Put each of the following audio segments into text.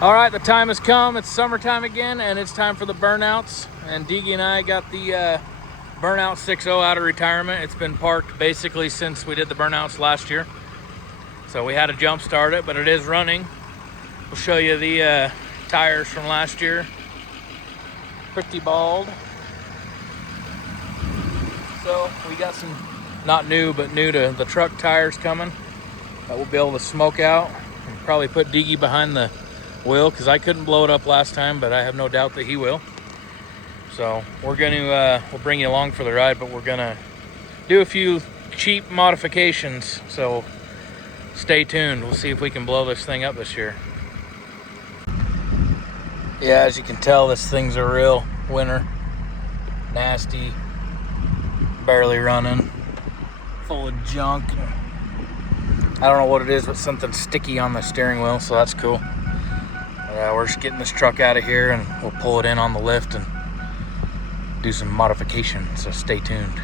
All right, the time has come. It's summertime again, and it's time for the burnouts. And Deegy and I got the Burnout 6.0 out of retirement. It's been parked basically since we did the burnouts last year. So we had to jump start it, but it is running. We'll show you the tires from last year. Pretty bald. So we got some, not new, but new to the truck tires coming that we'll be able to smoke out. And probably put Deegy behind the wheel because I couldn't blow it up last time, but I have no doubt that he will. So we're going to, we'll bring you along for the ride, but we're going to do a few cheap modifications. So stay tuned. We'll see if we can blow this thing up this year. Yeah, as you can tell, this thing's a real winner. Nasty, barely running, full of junk. I don't know what it is, but something sticky on the steering wheel, so that's cool. We're just getting this truck out of here and we'll pull it in on the lift and do some modifications, so stay tuned.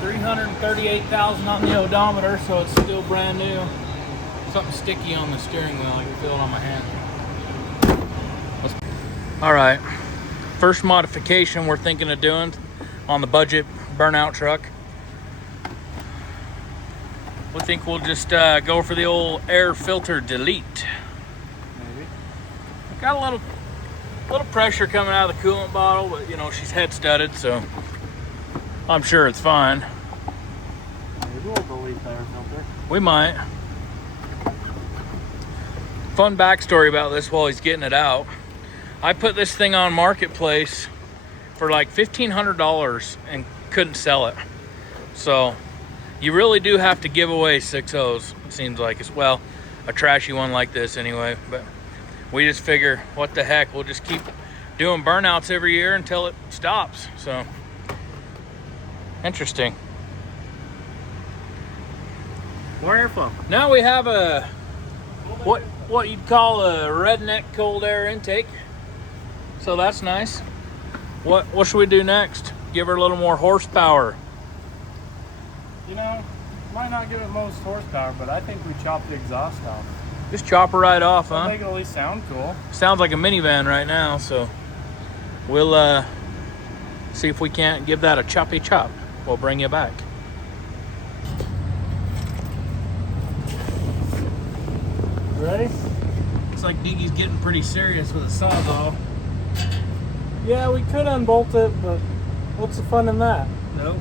$338,000 on the odometer, so it's still brand new. Something sticky on the steering wheel. I can feel it on my hand. All right, first modification we're thinking of doing on the budget burnout truck. We think we'll just go for the old air filter delete. Maybe. Got a little pressure coming out of the coolant bottle, but you know, she's head studded, so I'm sure it's fine. Maybe we'll delete the air filter. We might. Fun backstory about this while he's getting it out. I put this thing on Marketplace for like $1,500 and couldn't sell it. So you really do have to give away 6.0s, it seems like. As well, a trashy one like this anyway. But we just figure, what the heck, we'll just keep doing burnouts every year until it stops. So interesting. More airflow. Now we have a what you'd call a redneck cold air intake. So that's nice. What should we do next? Give her a little more horsepower. You know, might not give it most horsepower, but I think we chop the exhaust off. Just chop her right off, huh? Make it at least sound cool. Sounds like a minivan right now, so we'll see if we can't give that a choppy chop. We'll bring you back. Ready? Looks like Deegy's getting pretty serious with a sawzall. Yeah, we could unbolt it, but what's the fun in that? Nope.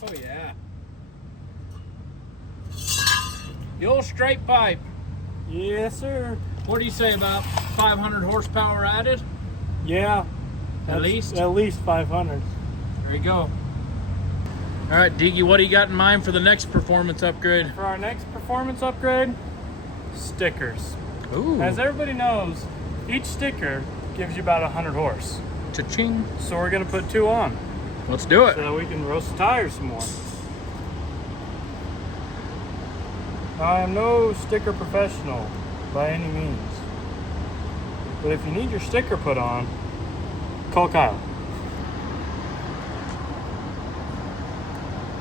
Oh yeah. The old straight pipe. Yes, sir. What do you say, about 500 horsepower added? Yeah. At least 500. There you go. All right, Deegy, what do you got in mind for the next performance upgrade? For our next performance upgrade, stickers. Ooh. As everybody knows, each sticker gives you about 100 horse. Cha-ching. So we're gonna put 2 on. Let's do it. So that we can roast the tires some more. I am no sticker professional, by any means. But if you need your sticker put on, call Kyle.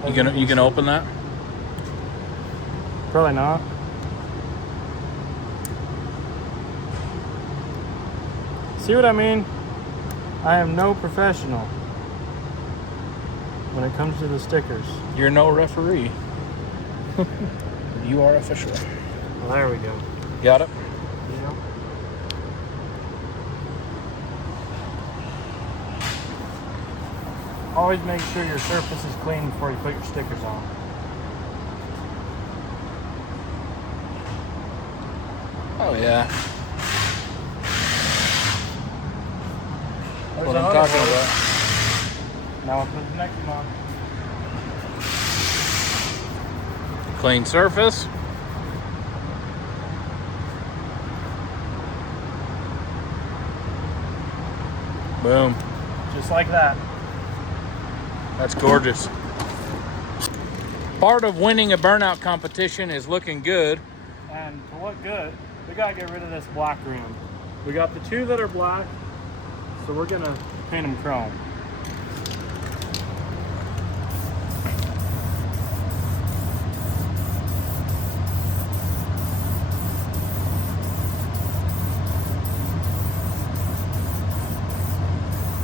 You gonna open that? Probably not. See what I mean? I am no professional when it comes to the stickers. You're no referee. You are official. Well, there we go. Got it? Yeah. Always make sure your surface is clean before you put your stickers on. Oh yeah. There's What a I'm hundred talking horse. about. Now I'll put the next one on. Clean surface. Boom. Just like that. That's gorgeous. Part of winning a burnout competition is looking good. And to look good, we gotta get rid of this black rim. We got the two that are black, so we're gonna paint them chrome.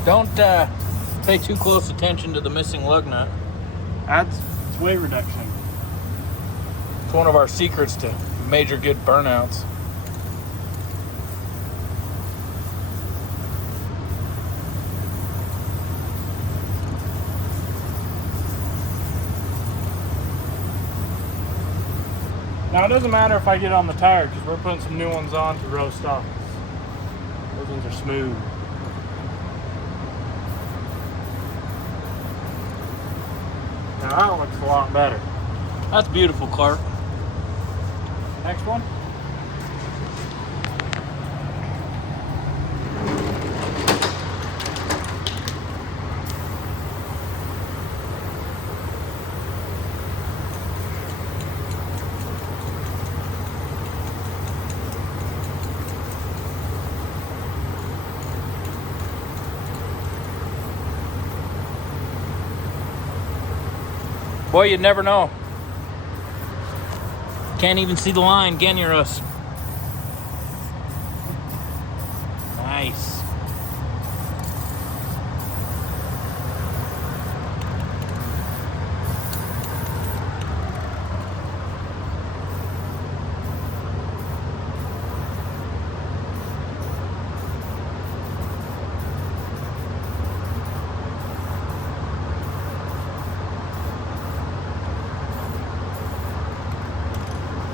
Don't pay too close attention to the missing lug nut. Adds its weight reduction. It's one of our secrets to major good burnouts. Now it doesn't matter if I get on the tire because we're putting some new ones on to roast off. Those ones are smooth. Now that looks a lot better. That's beautiful, Clark. Next one. Boy, you'd never know. Can't even see the line, can you, Russ? Nice.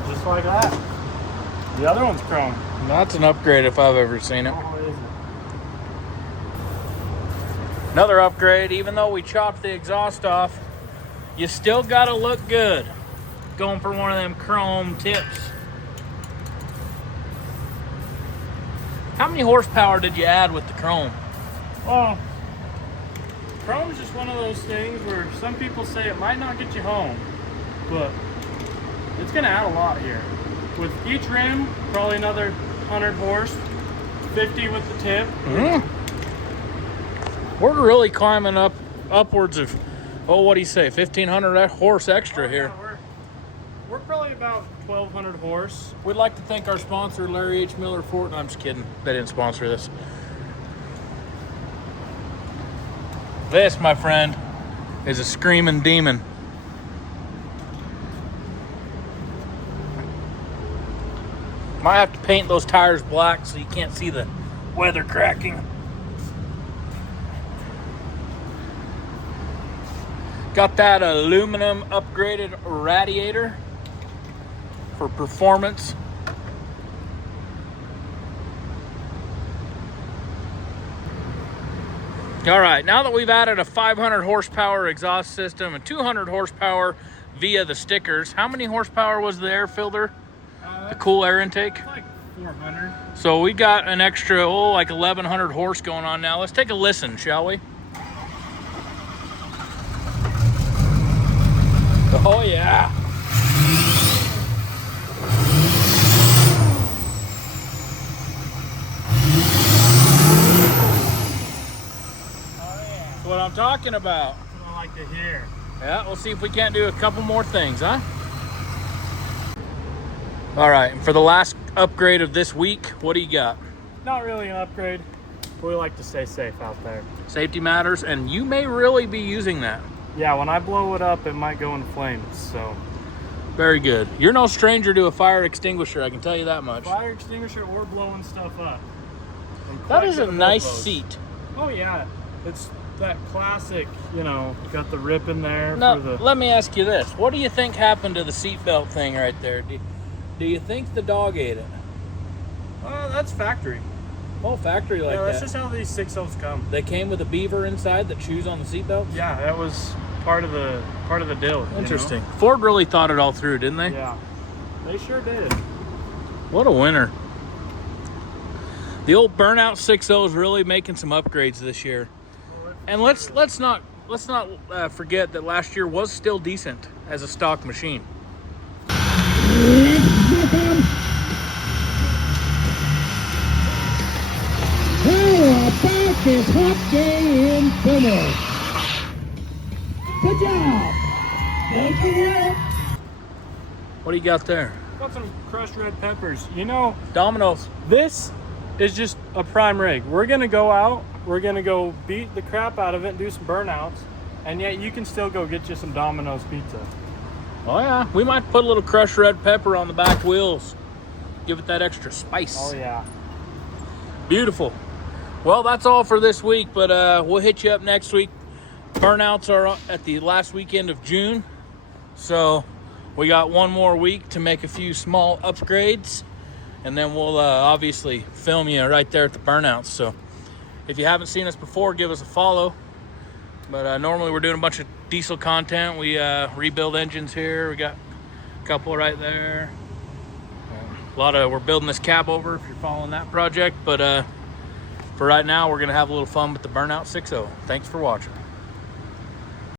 Just like that. The other one's chrome. That's an upgrade if I've ever seen it. Oh, is it? Another upgrade, even though we chopped the exhaust off, you still gotta look good. Going for one of them chrome tips. How many horsepower did you add with the chrome? Well, chrome's just one of those things where some people say it might not get you home, but it's gonna add a lot here. With each rim, probably another 100 horse, 50 with the tip. We're really climbing upwards of, what do you say, 1,500 horse extra here. Yeah, we're probably about 1,200 horse. We'd like to thank our sponsor, Larry H. Miller Ford. I'm just kidding. They didn't sponsor this. This, my friend, is a screaming demon. Might have to paint those tires black so you can't see the weather cracking. Got that aluminum upgraded radiator for performance. All right, now that we've added a 500 horsepower exhaust system and 200 horsepower via the stickers, how many horsepower was the air filter? The cool air intake? It's like 400. So we got an extra, like 1,100 horse going on now. Let's take a listen, shall we? Oh, yeah. talking about. That's what I like to hear. Yeah, we'll see if we can't do a couple more things, huh? All right, and for the last upgrade of this week, what do you got? Not really an upgrade. We like to stay safe out there. Safety matters, and you may really be using that. Yeah, when I blow it up, it might go in flames, so. Very good. You're no stranger to a fire extinguisher, I can tell you that much. Fire extinguisher or blowing stuff up. That is a nice seat. Oh yeah, it's that classic, you know, got the rip in there. Now, for the... let me ask you this. What do you think happened to the seatbelt thing right there? Do you think the dog ate it? That's factory. Oh, factory like Yeah, that's that. just how these 6.0s come. They came with a beaver inside that chews on the seatbelt? Yeah, that was part of the deal. Interesting. You know? Ford really thought it all through, didn't they? Yeah, they sure did. What a winner. The old Burnout 6.0 is really making some upgrades this year. And let's not forget that last year was still decent as a stock machine. How about this hot day in Fillmore? Good job. Thank you. What do you got there? Got some crushed red peppers. You know, Domino's. this is just a prime rig. We're gonna go out. We're gonna go beat the crap out of it and do some burnouts. And yet you can still go get you some Domino's pizza. Oh yeah, we might put a little crushed red pepper on the back wheels. Give it that extra spice. Oh yeah. Beautiful. Well, that's all for this week, but we'll hit you up next week. Burnouts are at the last weekend of June, so we got one more week to make a few small upgrades, and then we'll obviously film you right there at the burnouts. So if you haven't seen us before, give us a follow. But normally we're doing a bunch of diesel content. We rebuild engines here. We got a couple right there. We're building this cab over if you're following that project. But for right now, we're gonna have a little fun with the Burnout 6.0. Thanks for watching.